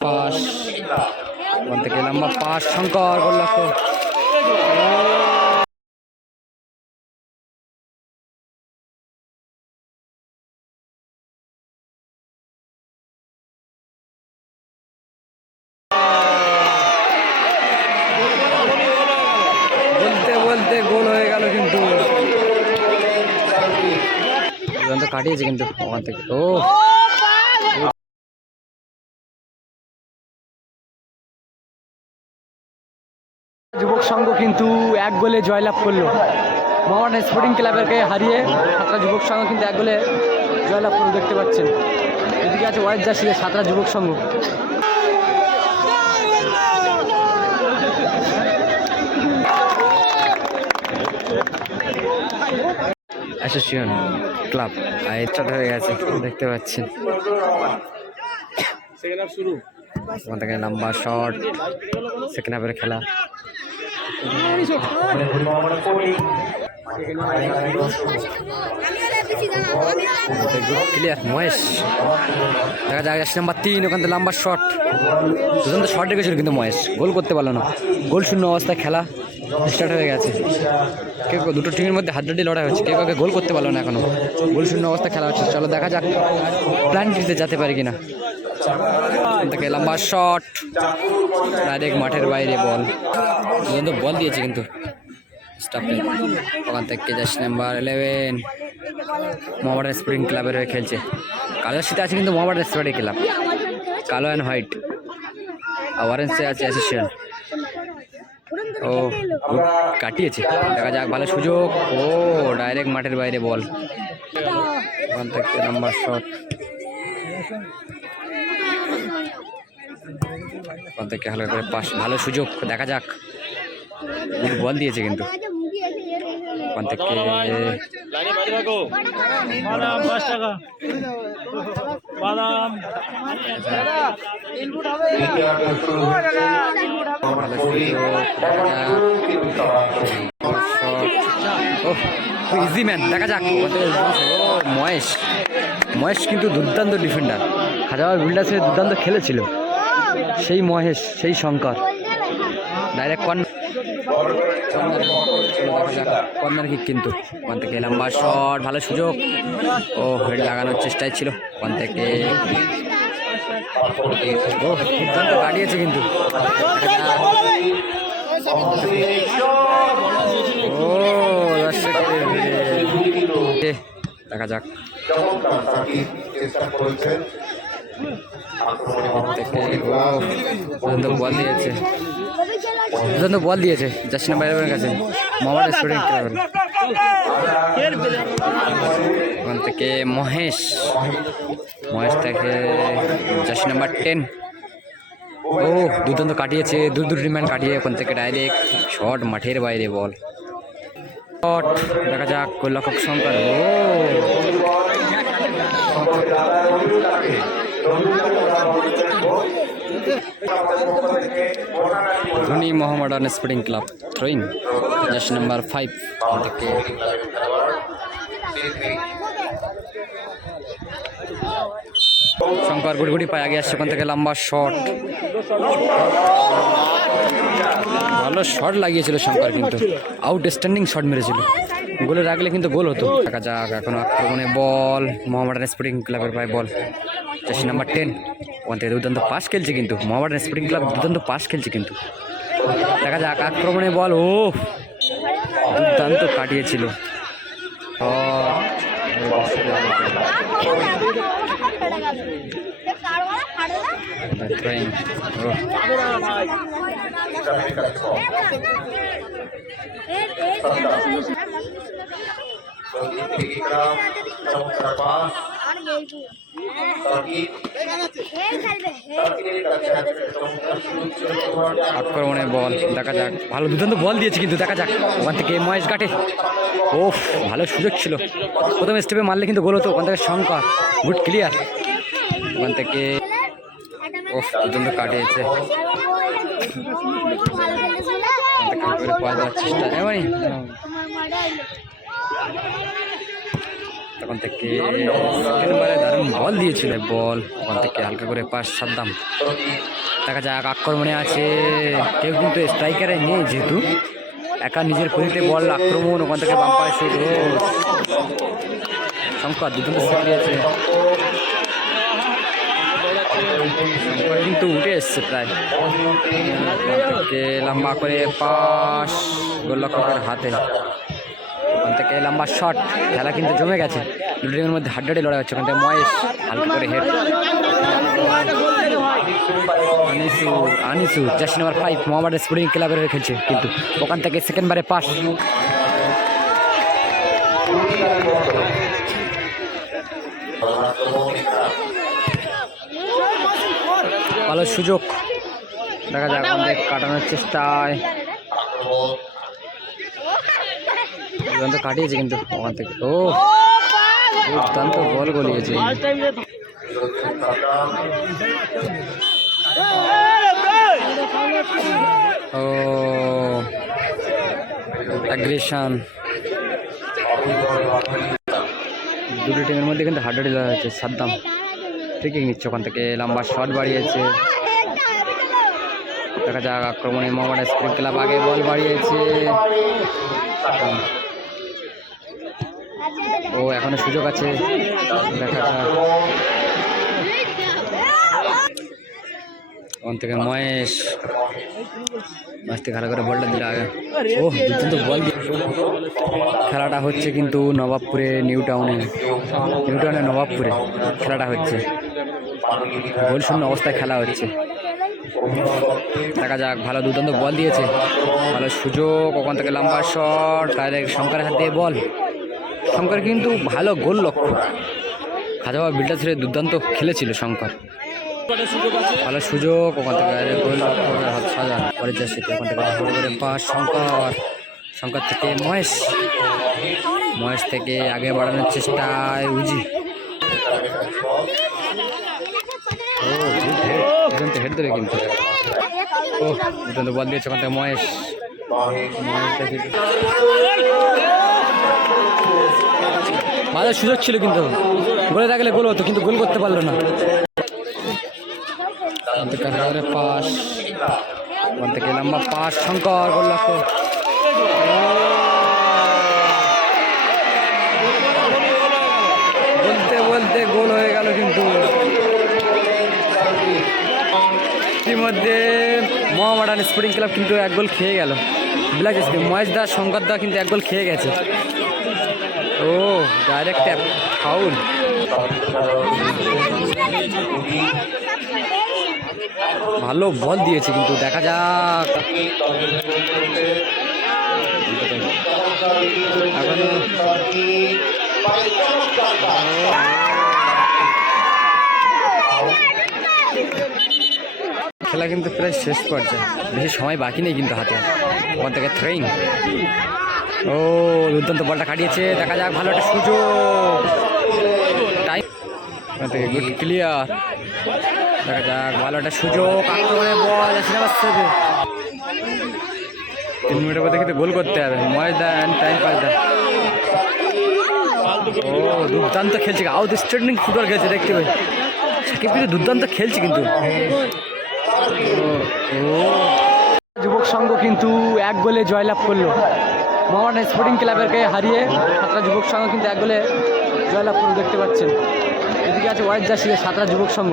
Pass ওখান থেকে লম্বা পাস শঙ্কর গোল লক্ষ্য হয়ে কাটিয়েছে কিন্তু ওখান থেকে। ও যুবক সংঘ কিন্তু এক গোলে জয়লাভ করল। মোহামেডান স্পোর্টিং ক্লাবেরকে হারিয়ে সাতটা যুবক সংঘ কিন্তু এক গোলে জয়লাভ করল দেখতে পাচ্ছেন। এদিকে আছে ওয়াইজ জার্সিতে সাতটা যুবক সংঘ। অ্যাসোসিয়েশন ক্লাব আয়ের চট হয়ে গেছে দেখতে পাচ্ছেন। ওখান থেকে লম্বা শট সেকেন্ড হাফের খেলা। ক্লিয়ার মহেশ। দেখা যাক আসছে নাম্বার তিন ওখান থেকে লম্বা শট দুজন তো শট রেখেছিল কিন্তু মহেশ। গোল করতে পারল না। গোল শূন্য অবস্থায় খেলা স্টার্ট হয়ে গেছে। কেউ কেউ দুটো টিমের মধ্যে হাড্ডাডি লড়াই হচ্ছে। কেউ কাউকে গোল করতে পারল না এখনও। গোল শূন্য অবস্থায় খেলা হচ্ছে। চলো দেখা যাক প্ল্যান দিতে যেতে পারি কিনা। থেকে লম্বা শট ডাইরেক্ট মাঠের বাইরে বল। কিন্তু বল দিয়েছে কিন্তু। ওখান থেকে যাচ্ছে নাম্বার ইলেভেন মোহামেডান স্পোর্টিং ক্লাবের হয়ে খেলছে। কালোর সাথে আছে কিন্তু মোহামেডান স্পোর্টিং ক্লাব কালো অ্যান্ড হোয়াইট আর অরেঞ্জে আছে অ্যাসোসিয়েশন ও, কাটিয়েছে। দেখা যাক, ভালো সুযোগ। ও ডাইরেক্ট মাঠের বাইরে বল। ওখান থেকে নাম্বার শট ওখান হালকা করে পাস, ভালো সুযোগ, দেখা যাক। বল দিয়েছে কিন্তু। ওখান ইজি ম্যান দেখা যাক। মহেশ। মহেশ কিন্তু দুর্দান্ত ডিফেন্ডার হাজার বিল্ডার্সে দুর্দান্ত খেলেছিল। সেই মহেশ সেই Shankar. Direct corner corner kick কিন্তু। ওখান থেকে লম্বা শট ভালো সুযোগ। ও হেড লাগানোর চেষ্টায় ছিল। ওখান থেকে ও দুর্দান্ত কাটিয়েছে কিন্তু। ও দেখা যাক। ও দুর্দান্ত বল দিয়েছে। বল দিয়েছে জার্সি নাম্বার ইলেভেনের কাছে মোহাম্মদ স্টুডেন্ট ক্লাবের ওখান থেকে মহেশ। মহেশ থেকে জার্সি নাম্বার টেন ও, দুর্দান্ত কাটিয়েছে, দূর দূর রিম্যান কাটিয়ে ওখান থেকে ডাইরেক্ট শট মাঠের বাইরে বল। শট দেখা যাক, গোলরক্ষক শঙ্কর। ও! Dhoni Mohammedan Sporting Club throwing jersey number five Shankar Gurguri পায়ে আগে আসছে, ওখান থেকে লম্বা শট ভালো শট লাগিয়েছিল শঙ্কর কিন্তু। আউটস্ট্যান্ডিং শট মেরেছিল। গোলে রাখলে কিন্তু গোল হতো। দেখা যাক, এখন আক্রমণে বল মোহামেডান স্পোর্টিং ক্লাবের পায়ে বল জার্সি নাম্বার টেন ওখান থেকে দুর্দান্ত পাস খেলছে কিন্তু। মোহামেডান স্পোর্টিং ক্লাব দুর্দান্ত পাস খেলছে কিন্তু। দেখা যাক, আক্রমণে বল ও দুর্দান্ত কাটিয়েছিল। Trying. আক্রমণে বল, দেখা যাক। ভালো দুর্দান্ত বল দিয়েছে কিন্তু, দেখা যাক। ওখান থেকে মহেশ ঘাটে। ও ভালো সুযোগ ছিল। প্রথম স্টেপে মারলে কিন্তু গোল হতো, ওখান থেকে শঙ্কর। গুড ক্লিয়ার ওখান থেকে ও দুর্দান্ত কাটিয়েছে চেষ্টা। তখন থেকে সেকেন্ড দারুণ বল দিয়েছিল বল। ওখান থেকে হালকা করে পাস সাদ্দাম দেখা যাক আক্রমণে আছে। কেউ কিন্তু স্ট্রাইকারে নেই যেহেতু। একা নিজের পরিতে বল আক্রমণ, ওখান থেকে বাম্পায় শুট শঙ্কর দুজন শঙ্কর কিন্তু উঠে এসছে প্রায়। লম্বা করে পাস গোলরক্ষকের হাতে। ওখান থেকে লম্বা শট খেলা কিন্তু জমে গেছে। টিমের মধ্যে হাড্ডাডি লড়াই হচ্ছে, ওখান থেকে ময়েস হালকা করে হেড। আনিসু আনিসু just number five Mohammedan Sporting ক্লাবের হয়ে খেলছে কিন্তু ওখান থেকে সেকেন্ড বারে পাস ভালো সুযোগ। দেখা যাক কাটানোর চেষ্টায়। দুর্দান্ত কাটিয়েছে কিন্তু ওখান থেকে। ও, দুর্দান্ত বল গলিয়েছে। ও অ্যাগ্রেশন দুটো টিমের মধ্যে কিন্তু হাড্ডাডি লড়াই হচ্ছে, সাদ্দাম। ঠিকই নিচ্ছে ওখান থেকে, লম্বা শট বাড়িয়েছে। দেখা যাক আক্রমণে মোহাম্মদ স্প্রিং ক্লাব আগে বল বাড়িয়েছে। ও এখনও সুযোগ আছে। দেখা ওখান থেকে মহেশ। মহেশ থেকে ভালো করে বলটা দিল আগে। ও দুর্দান্ত বল খেলাটা হচ্ছে কিন্তু নবাবপুরে, নিউ টাউনে। নিউ টাউনে নবাবপুরে খেলাটা হচ্ছে। গোল শূন্য অবস্থায় খেলা হচ্ছে। দেখা যাক, ভালো দুর্দান্ত বল দিয়েছে। ভালো সুযোগ, ওখান থেকে লম্বা শট, ডাইরেক্ট শঙ্করের হাত দিয়ে বল। শঙ্কর কিন্তু ভালো গোল লক্ষ্য। খাজাবা বিল্ডার ছেড়ে দুর্দান্ত খেলেছিল শঙ্কর। ভালো সুযোগ ওখান থেকে গোল লক্ষ্য সাজা। পরে যাচ্ছে ওখান থেকে করে পাস শঙ্কর। শঙ্কর থেকে মহেশ। মহেশ থেকে আগে বাড়ানোর চেষ্টায় উজি। গুড হেড ধরে কিন্তু। ও দুজন তো বল দিয়েছে ওখান থেকে মহেশ। মহেশ ভালো সুযোগ ছিল কিন্তু। গোলে থাকলে গোল হতো, কিন্তু গোল করতে পারল না। পাস ওখান থেকে লম্বা পাস শঙ্কর, গোল বলতে বলতে গোল হয়ে গেল কিন্তু। ইতিমধ্যে মোহামেডান স্পোর্টিং ক্লাব কিন্তু এক গোল খেয়ে গেল। ব্ল্যাক এসপি মহেশ দা শঙ্কর দা কিন্তু এক গোল খেয়ে গেছে। ও ডাইরেক্ট ট্যাপ ফাউল ভালো বল দিয়েছে কিন্তু, দেখা যাক। খেলা কিন্তু প্রায় শেষ পর্যায়ে, বেশি সময় বাকি নেই কিন্তু হাতে। ওখান থেকে থ্রোয়িং ও, দুর্দান্ত বলটা কাটিয়েছে। দেখা যাক, ভালো একটা সুযোগ। টাইম ওখান থেকে গুড ক্লিয়ার দেখা যাক, ভালো একটা সুযোগ। আক্রমণে বল তিন মিনিটের মধ্যে কিন্তু গোল করতে হবে। ময় দেন টাইম পাস দেন ও, দুর্দান্ত খেলছে। আউট স্ট্যান্ডিং ফুটবল খেলছে, দেখতে পাই। সাকিব কিন্তু দুর্দান্ত খেলছে কিন্তু। ও। যুবক সংঘ কিন্তু এক গোলে জয়লাভ করল। মোহামেডান স্পোর্টিং ক্লাবেরকে হারিয়ে সাতটা যুবক সংঘ কিন্তু এক গোলে জয়লাভ করল, দেখতে পাচ্ছেন। এদিকে আছে ওয়াইজ জার্সি সাতটা যুবক সংঘ।